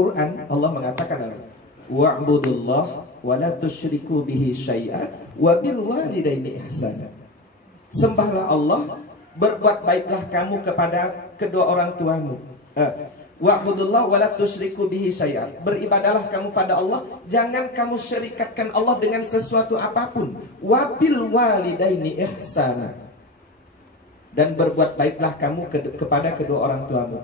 Quran Allah mengatakan wa'budullah wa la tusyriku bihi syai'a wa bil walidaini ihsana. Sembahlah Allah, berbuat baiklah kamu kepada kedua orang tuamu. Wa'budullah wa la tusyriku bihi syai'a. Beribadahlah kamu pada Allah, jangan kamu syirikatkan Allah dengan sesuatu apapun. Wa bil walidaini ihsana. Dan berbuat baiklah kamu kepada kedua orang tuamu.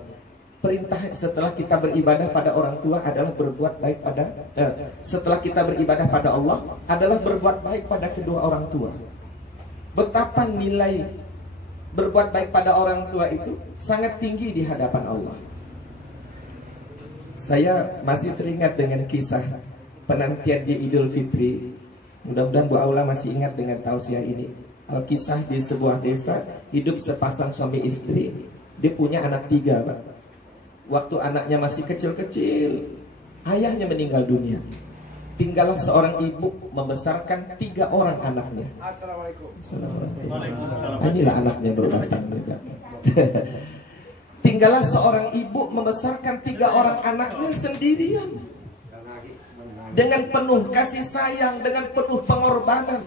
Perintah setelah kita beribadah pada orang tua adalah berbuat baik pada setelah kita beribadah pada Allah adalah berbuat baik pada kedua orang tua. Betapa nilai berbuat baik pada orang tua itu sangat tinggi di hadapan Allah. Saya masih teringat dengan kisah penantian di Idul Fitri. Mudah-mudahan Bu Aula masih ingat dengan tausiah ini. Al-kisah di sebuah desa, hidup sepasang suami istri. Dia punya anak 3, Pak. Waktu anaknya masih kecil-kecil, ayahnya meninggal dunia. Tinggallah seorang ibu membesarkan 3 orang anaknya. Assalamualaikum. Inilah anaknya berbatang juga. Tinggallah seorang ibu membesarkan 3 orang anaknya sendirian. Dengan penuh kasih sayang, dengan penuh pengorbanan.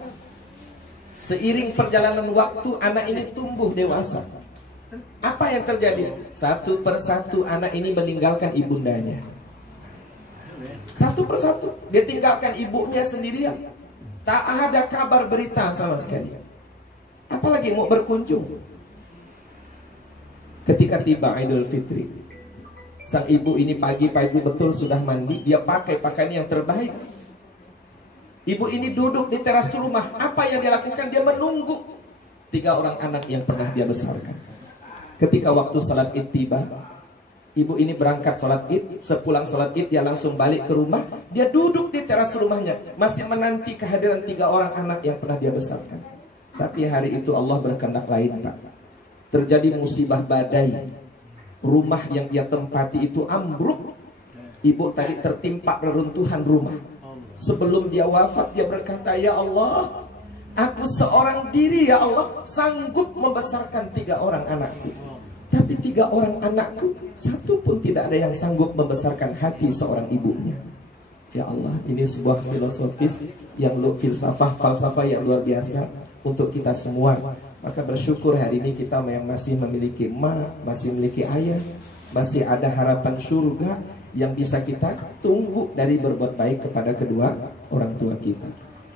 Seiring perjalanan waktu, anak ini tumbuh dewasa. Apa yang terjadi? Satu persatu anak ini meninggalkan ibundanya. Satu persatu dia tinggalkan ibunya sendirian. Tak ada kabar berita sama sekali. Apalagi mau berkunjung. Ketika tiba Idul Fitri, sang ibu ini pagi-pagi betul sudah mandi. Dia pakai pakaian yang terbaik. Ibu ini duduk di teras rumah. Apa yang dia lakukan? Dia menunggu 3 orang anak yang pernah dia besarkan. Ketika waktu salat id tiba, ibu ini berangkat salat id. Sepulang salat id dia langsung balik ke rumah. Dia duduk di teras rumahnya, masih menanti kehadiran 3 orang anak yang pernah dia besarkan. Tapi hari itu Allah berkehendak lain, Pak. Terjadi musibah badai. Rumah yang dia tempati itu ambruk. Ibu tadi tertimpa reruntuhan rumah. Sebelum dia wafat dia berkata, ya Allah, aku seorang diri ya Allah sanggup membesarkan 3 orang anakku. Tapi 3 orang anakku, satu pun tidak ada yang sanggup membesarkan hati seorang ibunya. Ya Allah, ini sebuah filosofis yang falsafah yang luar biasa untuk kita semua. Maka bersyukur hari ini kita masih memiliki masih memiliki ayah, masih ada harapan surga yang bisa kita tunggu dari berbuat baik kepada kedua orang tua kita.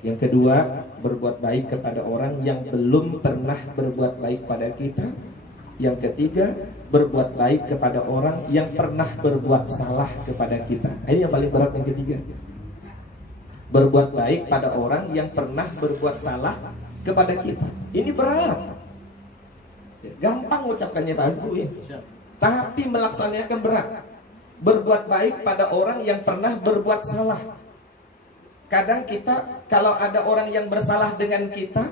Yang kedua, berbuat baik kepada orang yang belum pernah berbuat baik pada kita. Yang ketiga, berbuat baik kepada orang yang pernah berbuat salah kepada kita. Ini yang paling berat yang ketiga. Berbuat baik pada orang yang pernah berbuat salah kepada kita. Ini berat. Gampang ucapkannya Pak Ibu ya. Tapi melaksanakan berat. Berbuat baik pada orang yang pernah berbuat salah. Kadang kita kalau ada orang yang bersalah dengan kita,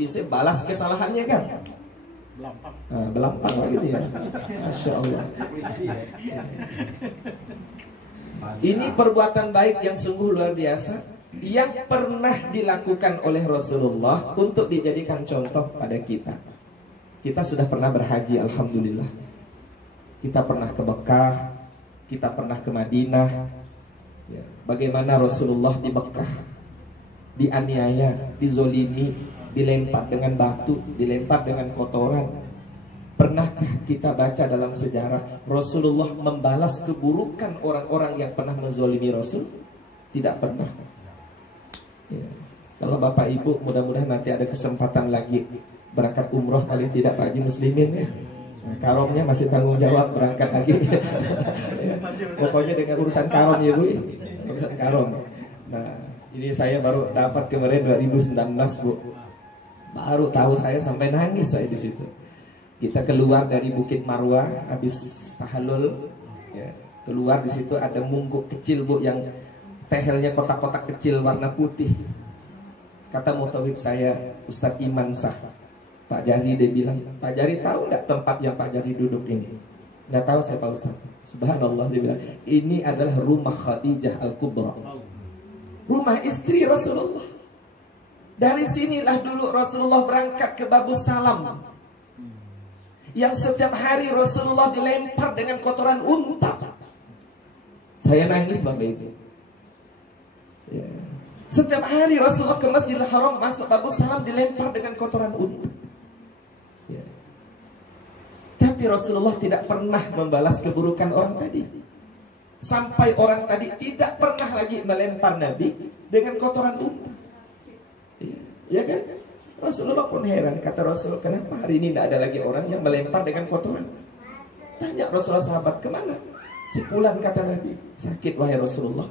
bisa balas kesalahannya kan? Belampang gitu ya. Masya Allah. Ini perbuatan baik yang sungguh luar biasa, yang pernah dilakukan oleh Rasulullah untuk dijadikan contoh pada kita. Kita sudah pernah berhaji, alhamdulillah. Kita pernah ke Mekah, kita pernah ke Madinah. Ya, bagaimana Rasulullah di Mekah dianiaya, dizolimi, dilempar dengan batu, dilempar dengan kotoran. Pernahkah kita baca dalam sejarah Rasulullah membalas keburukan orang-orang yang pernah menzolimi Rasul? Tidak pernah. Ya. Kalau Bapak Ibu mudah-mudahan nanti ada kesempatan lagi berangkat umroh, paling tidak Pak Haji Muslimin ya. Nah, karomnya masih tanggung jawab berangkat lagi. Ya. Pokoknya dengan urusan karom ya Bu, urusan karom. Nah, ini saya baru dapat kemarin 2019 Bu. Baru tahu saya sampai nangis saya di situ. Kita keluar dari Bukit Marwah habis tahallul, ya. Keluar di situ ada mungguk kecil Bu yang tehelnya kotak-kotak kecil warna putih. Kata mutawib saya, Ustadz Iman Sah, Pak Jari, dia bilang, Pak Jari tahu nggak tempat yang Pak Jari duduk ini? Nggak tahu saya Pak Ustadz. Subhanallah, dia bilang, ini adalah rumah Khadijah Al-Kubra, rumah istri Rasulullah. Dari sinilah dulu Rasulullah berangkat ke Babus Salam, yang setiap hari Rasulullah dilempar dengan kotoran unta. Saya nangis Bapak Ibu. Ya. Setiap hari Rasulullah ke Masjidil Haram, masuk Abu Salam dilempar dengan kotoran unta. Ya. Tapi Rasulullah tidak pernah membalas keburukan orang tadi. Sampai orang tadi tidak pernah lagi melempar Nabi dengan kotoran unta. Ya kan? Rasulullah pun heran. Kata Rasulullah, kenapa hari ini tidak ada lagi orang yang melempar dengan kotoran? Tanya Rasulullah sahabat, kemana? Sepulan kata Nabi. Sakit wahai Rasulullah.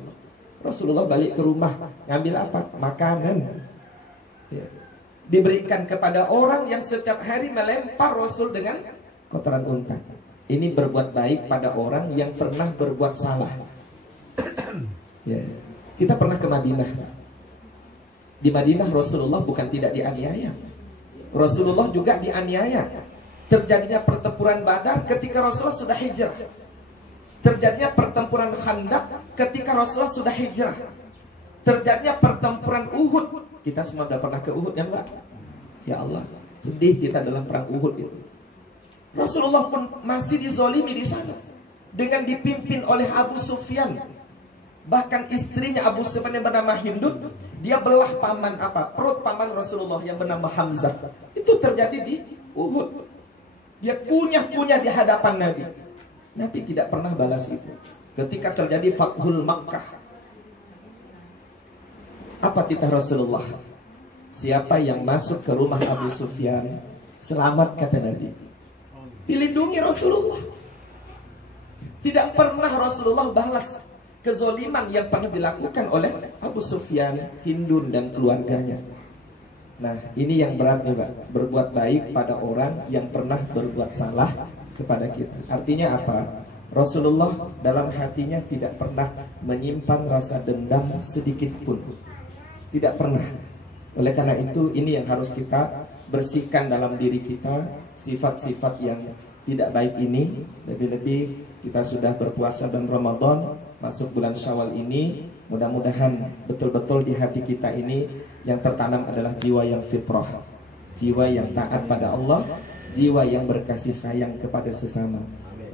Rasulullah balik ke rumah. Ngambil apa? Makanan. Ya. Diberikan kepada orang yang setiap hari melempar Rasul dengan kotoran unta. Ini berbuat baik pada orang yang pernah berbuat salah. Ya. Kita pernah ke Madinah. Di Madinah Rasulullah bukan tidak dianiaya. Rasulullah juga dianiaya. Terjadinya pertempuran Badar ketika Rasulullah sudah hijrah. Terjadinya pertempuran Khandaq ketika Rasulullah sudah hijrah. Terjadinya pertempuran Uhud. Kita semua sudah pernah ke Uhud ya Mbak? Ya Allah, sedih kita dalam perang Uhud itu. Rasulullah pun masih dizolimi di sana dengan dipimpin oleh Abu Sufyan. Bahkan istrinya Abu Sufyan yang bernama Hindun, dia belah paman perut paman Rasulullah yang bernama Hamzah. Itu terjadi di Uhud. Dia kunyah-kunyah di hadapan Nabi. Nabi tidak pernah balas itu. Ketika terjadi Fathul Makkah, apa titah Rasulullah? Siapa yang masuk ke rumah Abu Sufyan, selamat kata Nabi. Dilindungi Rasulullah. Tidak pernah Rasulullah balas kezoliman yang pernah dilakukan oleh Abu Sufyan, Hindun dan keluarganya. Nah, ini yang berat nih Pak. Berbuat baik pada orang yang pernah berbuat salah kepada kita. Artinya apa? Rasulullah dalam hatinya tidak pernah menyimpan rasa dendam sedikit pun. Tidak pernah. Oleh karena itu, ini yang harus kita bersihkan dalam diri kita. Sifat-sifat yang tidak baik ini. Lebih-lebih kita sudah berpuasa dan Ramadan, masuk bulan Syawal ini. Mudah-mudahan betul-betul di hati kita ini yang tertanam adalah jiwa yang fitrah, jiwa yang taat pada Allah, jiwa yang berkasih sayang kepada sesama.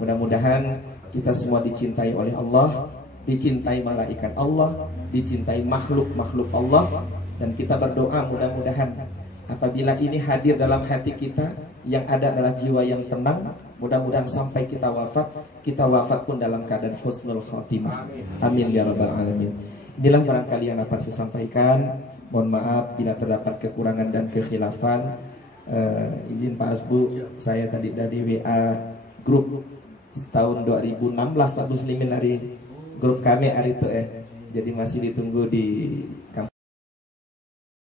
Mudah-mudahan kita semua dicintai oleh Allah, dicintai malaikat Allah, dicintai makhluk-makhluk Allah. Dan kita berdoa mudah-mudahan apabila ini hadir dalam hati kita, yang ada adalah jiwa yang tenang. Mudah-mudahan sampai kita wafat pun dalam keadaan husnul khatimah. Amin ya rabbal alamin. Inilah barangkali yang dapat saya sampaikan. Mohon maaf bila terdapat kekurangan dan kekhilafan. Izin Pak Asbu, saya tadi dari WA grup tahun 2016 Pak Muslimin, dari grup kami hari itu jadi masih ditunggu di kampus.